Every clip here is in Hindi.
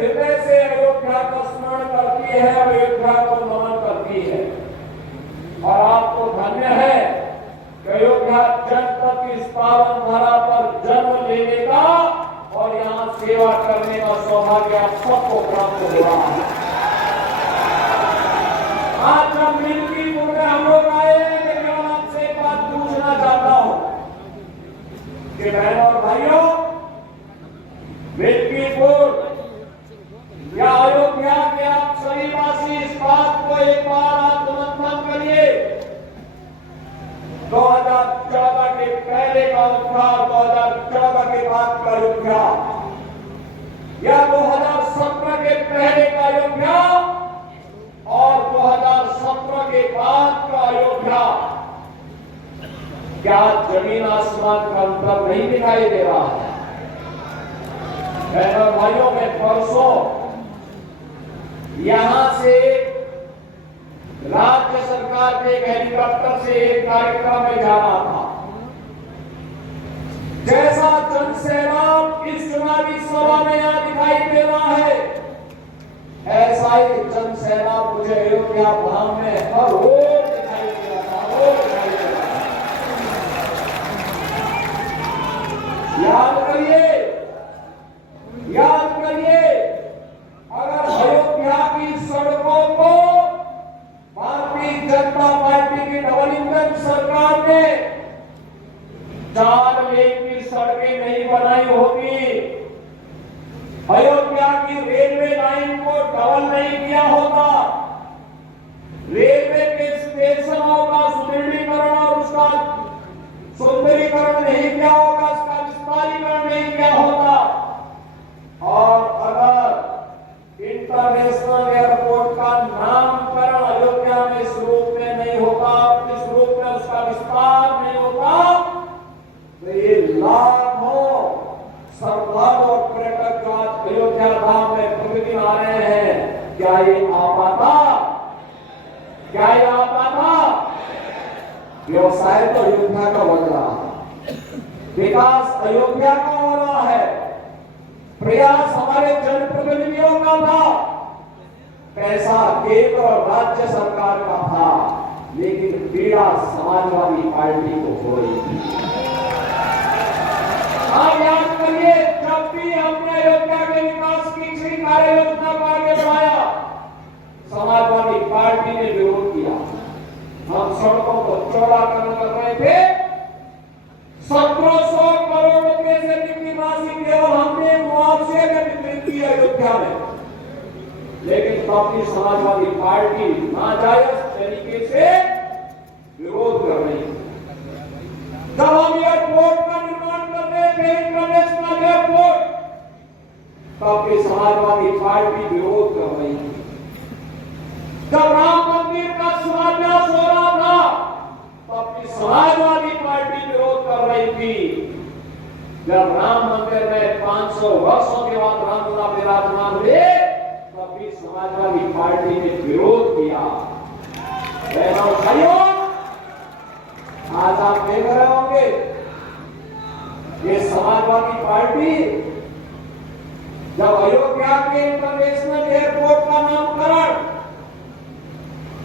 हृदय से अयोध्या का स्मरण करती है, अयोध्या को नमन करती है। और आपको धन्य है कि अयोध्या जनपद की इस पावन धरा पर जन्म लेने का और यहाँ सेवा करने का सौभाग्य आप सबको प्राप्त हो रहा है। आज जब मिल्कीपुर में हम लोग आए, मैं आपसे एक बात पूछना चाहता हूं कि बहनों और भाइयों, मिल्कीपुर या अयोध्या के आप सभी वासी इस बात को एक बार आत्ममंथन करिए। 2014 के पहले का अयोध्या, 2014 के बाद का अयोध्या या 2017 के पहले का अयोध्या और 2017 के बाद का अयोध्या, क्या जमीन आसमान का अंतर नहीं दिखाई दे रहा है? बहनों भाइयों, मैं परसों यहां से राज्य सरकार के एक हेलीकॉप्टर से एक कार्यक्रम में जा रहा था। जैसा जनसैलाब इस चुनावी सभा में यहां दिखाई दे रहा है, ऐसा ही जनसैलाब मुझे अयोध्या धाम में हर रोज दिखाई दे रहा था, रोज दिखाई दे रहा था। याद करिए, याद करिए, अगर अयोध्या की सड़कों को भारतीय जनता पार्टी की डबल इंजन सरकार ने 4 लेन की सड़कें नहीं बनाई होगी, अयोध्या की रेलवे लाइन को डबल नहीं किया होता, रेलवे के स्टेशनों का सुदृढ़ीकरण और उसका सुंदरीकरण नहीं किया होगा, उसका विस्तारीकरण नहीं किया होता, और अगर इंटरनेशनल एयरपोर्ट का नामकरण अयोध्या में इस रूप में नहीं होता, इस रूप में उसका विस्तार नहीं होता, तो ये लाखों श्रद्धालु और पर्यटक जो आज अयोध्या धाम में प्रतिदिन आ रहे हैं, क्या ये आ पाता? क्या ये आ पाता? व्यवसाय तो अयोध्या का बढ़ रहा है, विकास अयोध्या का हो रहा है, प्रयास हमारे जनप्रतिनिधियों का था, पैसा केंद्र और राज्य सरकार का था, लेकिन पीड़ा समाजवादी पार्टी को हो रही थी। आप याद करिए, जब भी हमने अयोध्या के विकास की किसी कार्य योजना को आगे बढ़ाया, समाजवादी पार्टी ने विरोध किया। हम सड़कों को चौड़ाकरण कर रहे थे, 1700 करोड़ रुपए से की राशि केवल हमने मुआवजे में वितरित की अयोध्या में, लेकिन तब भी समाजवादी पार्टी नाजायज तरीके से विरोध कर रही थी। जब हम एयरपोर्ट का निर्माण कर रहे थे, इंटरनेशनल एयरपोर्ट, तब भी समाजवादी पार्टी विरोध कर रही थी। जब राम मंदिर का शिलान्यास हो रहा था, तब भी समाजवादी पार्टी विरोध कर रही थी। जब राम मंदिर में 500 वर्षों के बाद रामलला विराजमान हुए, तब भी समाजवादी पार्टी ने विरोध किया। बहनों भाइयों, आज आप देख रहे होंगे, ये समाजवादी पार्टी जब अयोध्या के इंटरनेशनल एयरपोर्ट का नामकरण,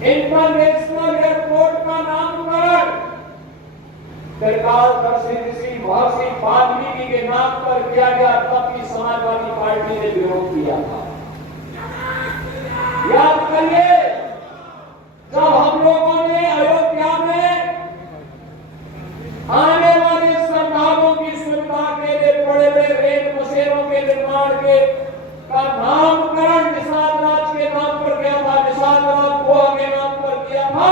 इंटरनेशनल एयरपोर्ट का नामकरण त्रिकालदर्शी ऋषि महर्षि वाल्मीकि के नाम पर किया गया, तब भी समाजवादी पार्टी ने विरोध किया था। याद करिए, जब हम लोगों ने अयोध्या में आने वाले श्रद्धालुओं की सुविधा के लिए बड़े बड़े रेल बसेरों के निर्माण के का नामकरण निषाद राज के नाम पर किया था, निषाद राज गोवा के नाम पर किया था,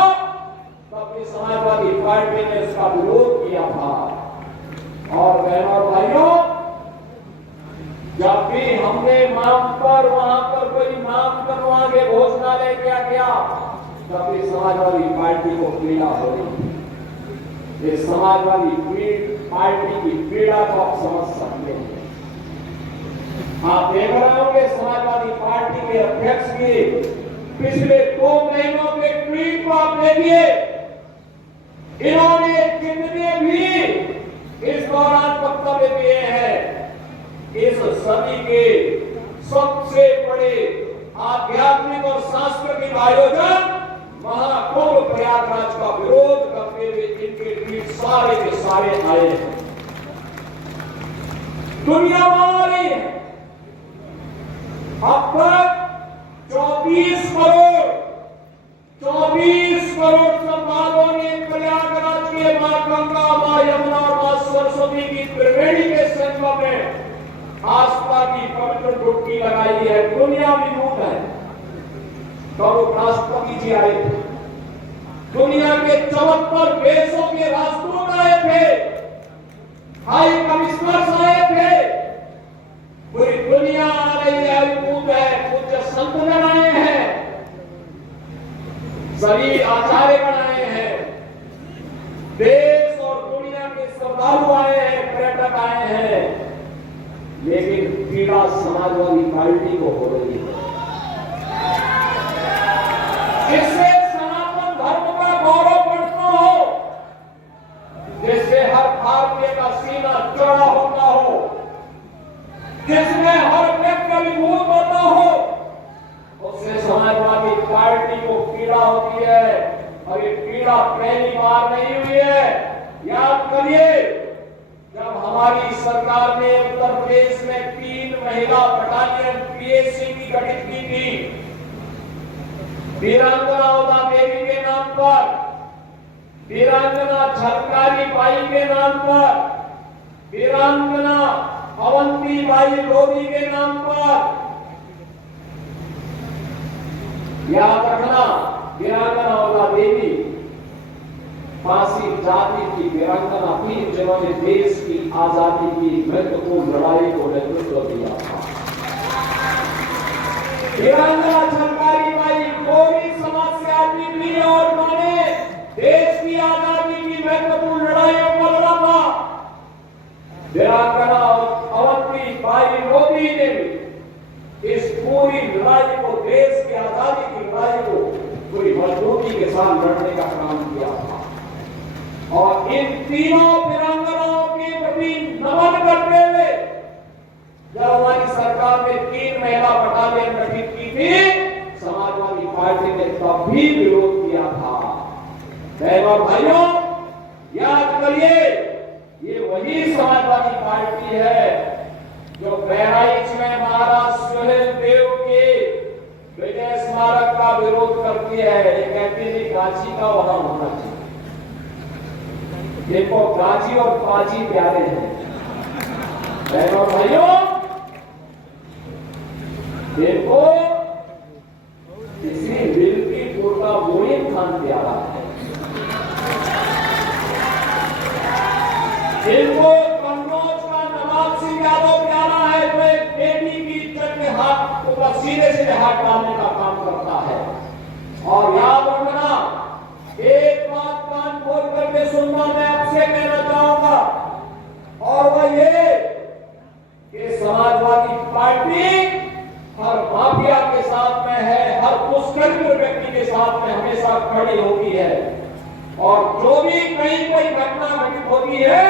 तब भी समाजवादी पार्टी ने इसका विरोध किया था। और बहनों और भाइयों, जब भी हमने मांग पर वहां पर कोई नाम करवा के भोजनालय क्या किया, तब भी समाजवादी पार्टी को पीड़ा हो रही थी। ये समाजवादी पार्टी की पीड़ा को आप समझ सकते हैं। आप देख रहे होंगे, समाजवादी पार्टी के अध्यक्ष की पिछले 2 महीनों के ट्वीट को आप देखिए, इन्होंने जितने भी इस दौरान वक्तव्य दिए हैं, इस सभी के सबसे बड़े आध्यात्मिक और सांस्कृतिक आयोजन महाकुंभ प्रयागराज का विरोध करते हुए इनके ट्वीट सारे के सारे आए हैं। दुनिया मारी है। अब तक 24 करोड़ श्रद्धालुओं ने प्रयागराज के मां गंगा, मां यमुना और मां सरस्वती की त्रिवेणी के संगम में आस्था की पवित्र डुबकी लगाई है। दुनिया विमुख है। कब राष्ट्रपति जी आए थे, दुनिया के 74 देशों के राष्ट्रदूत आए थे, हाई कमिश्नर्स आए थे, पूरी दुनिया आ रही है, विमुख है, पूज्य संतजन आए हैं, सभी आचार्यगण आए हैं, देश और दुनिया के श्रद्धालु आए हैं, पर्यटक आए हैं, लेकिन पीड़ा समाजवादी पार्टी को हो रही है। जिससे सनातन धर्म का गौरव बढ़ता हो, जिससे हर भारतीय का सीना चौड़ा होता हो, जिसमें हर व्यक्ति विमुख होता हो, उससे समाजवादी पार्टी को पीड़ा होती है। और ये पीड़ा पहली बार नहीं हुई है। याद करिए, जब हमारी सरकार ने उत्तर प्रदेश में 3 महिला बटालियन पीएससी की गठित की थी, वीरांगना उदा देवी के नाम पर, वीरांगना झलकारी बाई के नाम पर, वीरांगना अवंती बाई लोधी के नाम पर। याद रखना, वीरांगना उदा देवी फांसी जाति की वीरांगना थी, जिन्होंने देश की आजादी की महत्वपूर्ण लड़ाई को नेतृत्व दिया था। वीरांगना झलकारी बाई गौरी समाज से आती थी और उन्होंने देश की आजादी की महत्वपूर्ण लड़ाइयों को लड़ा था। वीरांगना अवंती बाई लोधी ने इस पूरी लड़ाई को, देश की आजादी की लड़ाई को पूरी मजबूती के साथ लड़ने का काम किया था। और इन तीनों वीरांगनाओं के प्रति नमन करते हुए जब हमारी सरकार ने 3 महिला बटालियन गठित की थी, समाजवादी पार्टी ने तब भी विरोध किया था। बहनों और भाइयों, याद करिए, ये वही समाजवादी पार्टी है जो बहराइच में महाराज सुहेल देव के विजय स्मारक का विरोध करती है। ये कहती है गाजी का वहां होना चाहिए। देखो, गाजी और पाजी प्यारे हैं। बहनों और भाइयों, देखो, इसी बिल्कीपुर का मोइन खान प्यारा है। इनको कन्नौज का नवाब सिंह यादव प्यारा है, जो एक बेटी की इज्जत के हाथ ऊपर सीधे सीधे हाथ डालने का काम करता है। और याद रखना, एक बात कान खोल करके सुनना मैं आपसे कहना चाहूंगा, और वह ये कि समाजवादी पार्टी हर माफिया के साथ में है, हर दुष्कर्म व्यक्ति के साथ में हमेशा खड़ी होती है। और जो भी कहीं कोई घटना घटित होती है,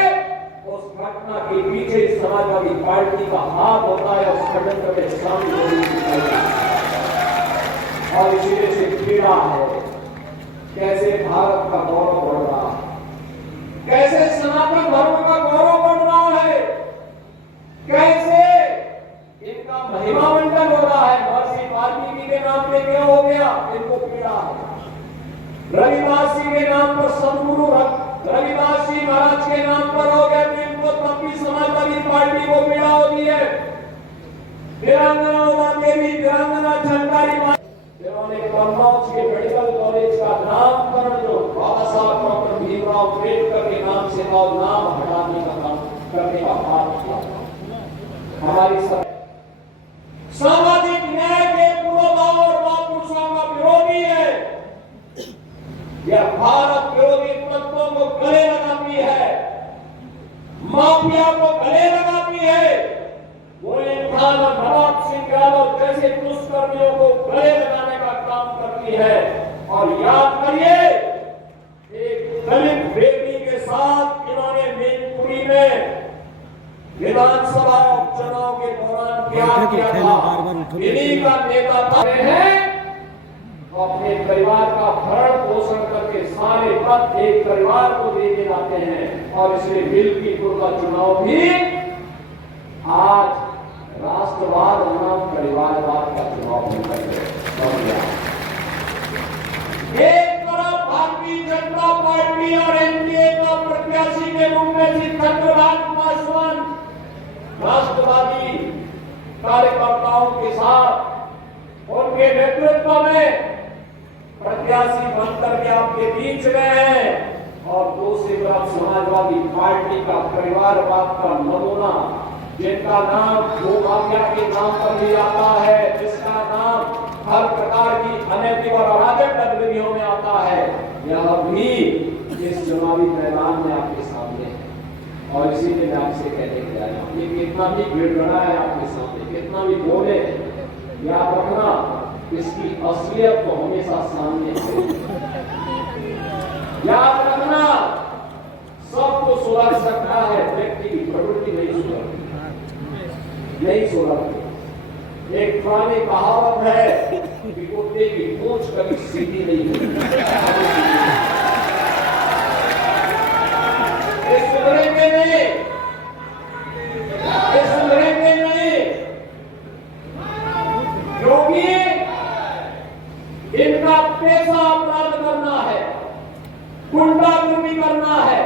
उस घटना के पीछे समाजवादी पार्टी का हाथ होता है, उस षड्यंत्र में शामिल होती है। और इसीलिए से पीड़ा है। कैसे भारत का गौरव बढ़ रहा है, कैसे सनातन धर्म का गौरव बढ़ रहा है, कैसे इनका महिमा मंडन हो रहा है। महर्षि वाल्मीकि के नाम पे क्यों हो गया, इनको पीड़ा है। रविदास जी के नाम पर सदगुरु रविदास जी महाराज के नाम पर हो गया, तो इनको तब भी समाजवादी पार्टी को पीड़ा होती है। वीरांगना उदा देवी, वीरांगना झलकारी बाई, जिन्होंने कन्नौज के मेडिकल कॉलेज का नामकरण जो बाबा साहब डॉक्टर भीमराव अम्बेडकर के नाम से और नाम हटाने का काम करने का बात किया। हमारी सामाजिक न्याय के पुरोधाम और महापुरुषों का विरोधी है। यह भारत विरोधी तत्वों को गले लगाती है, माफिया को गले लगाती है। मोइन खान और नवाब सिंह यादव जैसे दुष्कर्मियों को गले लगाने का काम करती है। और याद करिए, एक दलित बेटी के साथ इन्होंने मैनपुरी में विधानसभा उपचुनाव के दौरान त्याग किया था, इन्हीं का नेता हैं तो अपने परिवार का भरण पोषण करके सारे पद एक परिवार को देके जाते हैं। और इसलिए मिल्कीपुर का चुनाव भी आज राष्ट्रवाद बनाम परिवारवाद का चुनाव होकर एक तरफ भारतीय जनता पार्टी और एनडीए का प्रत्याशी के रूप में श्री चंद्रबाबू पासवान राष्ट्रवादी कार्यकर्ताओं के साथ उनके नेतृत्व में प्रत्याशी बनकर के आपके बीच में है, और दूसरी तरफ समाजवादी पार्टी का परिवारवाद का नमूना, जिनका नाम भूमाफिया के नाम पर भी आता है, जिसका नाम हर प्रकार की अनैतिक और अराजक गतिविधियों में आता है, यह भी इस चुनावी मैदान में आपके सामने है। और इसीलिए मैं आपसे कहने के आया हूं, ये कितना भी गिड़गड़ा है आपके सामने, कितना भी बोले, याद रखना इसकी असलियत को हमेशा सामने आएगी। याद रखना सबको सुधर सकता है, व्यक्ति की प्रवृत्ति नहीं सुधरती, नहीं सुधरती। एक पुरानी कहावत है कि कुत्ते की पूंछ कभी सीधी नहीं होती। सुधरेंगे नहीं, सुधरेंगे नहीं, क्योंकि इनका पैसा अपराध करना है, गुंडागर्दी करना है,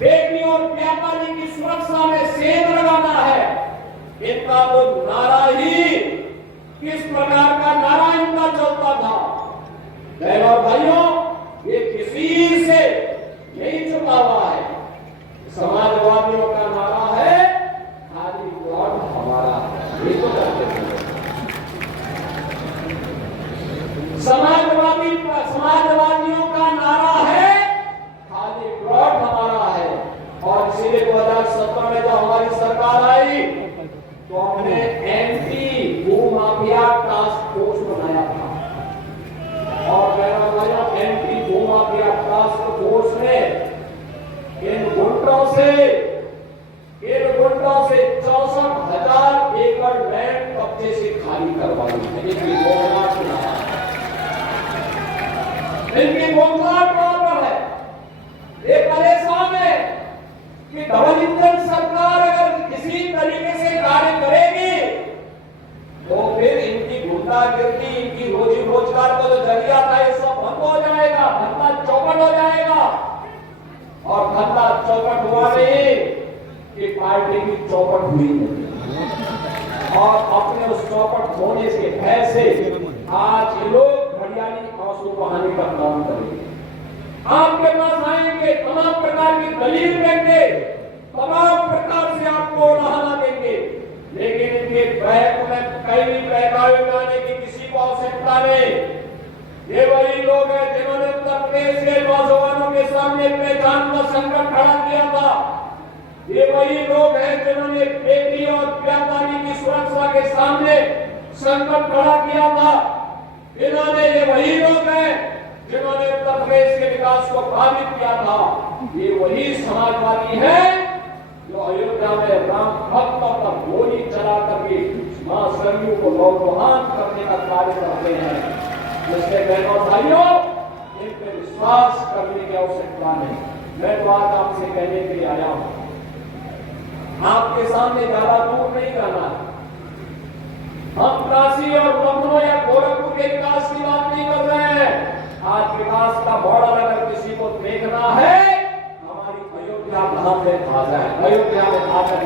बेटी और व्यापारी की सुरक्षा में सेंध लगाना है। इनका वो नारा ही किस प्रकार का नारा इनका चलता था। बहनों और भाइयों, ये किसी से नहीं छुपा हुआ है। समाजवादियों का नारा है खाली वोट हमारा, ये तो करते थे। समाजवादियों का नारा है खाली वोट हमारा है। और इसीलिए 2017 में जब हमारी सरकार आई तो हमने एंटी भूमाफिया टास्क फोर्स बनाया था, और एंटी भूमाफिया टास्क फोर्स ने इन गुंडों से 64,000 एकड़ लैंड कब्जे से खाली करवाई है। इनकी गोंगलाट बराबर है। ये परेशान है कि डबल इंजन सरकार अगर किसी तरीके से कार्य करेगी तो फिर इनकी गुंडागर्दी, इनकी रोजी रोजगार का जो जरिया था ये सब बंद हो जाएगा, धंधा चौपट हो जाएगा। और धंधा चौपट हुआ नहीं कि पार्टी की चौपट हुई नहीं, और अपने उस चौपट होने के भय से आज ये लोग घड़ियाली आंसू बहाने का काम करेंगे। आपके पास आएंगे, तमाम प्रकार की दलील देंगे, तमाम प्रकार से आपको रहना देंगे, लेकिन इनके बैक में कहीं भी बहकावे में आने की किसी को आवश्यकता नहीं। ये वही लोग हैं जिन्होंने उत्तर प्रदेश के नौजवानों के सामने पहचान का संकट खड़ा किया था। ये वही लोग हैं जिन्होंने बेटी और व्यापारी की सुरक्षा के सामने संकट खड़ा किया था। इन्होंने, ये वही लोग हैं जिन्होंने उत्तर प्रदेश के विकास को बाधित किया था। ये वही समाजवादी हैं जो अयोध्या में राम भक्तों पर गोली चला करके मां सरयू को लौटहान करने का कार्य करते हैं। इसलिए बहनों और भाइयों, इन पर विश्वास करने की आवश्यकता नहीं। मैं तो आज आपसे कहने के लिए आया हूं, आपके सामने ज्यादा दूर नहीं करना है। हम काशी और लखनऊ या गोरखपुर के विकास की बात नहीं कर रहे हैं। आज विकास का मॉडल अगर किसी को देखना है, हमारी अयोध्या धाम में आ जाए, अयोध्या में आकर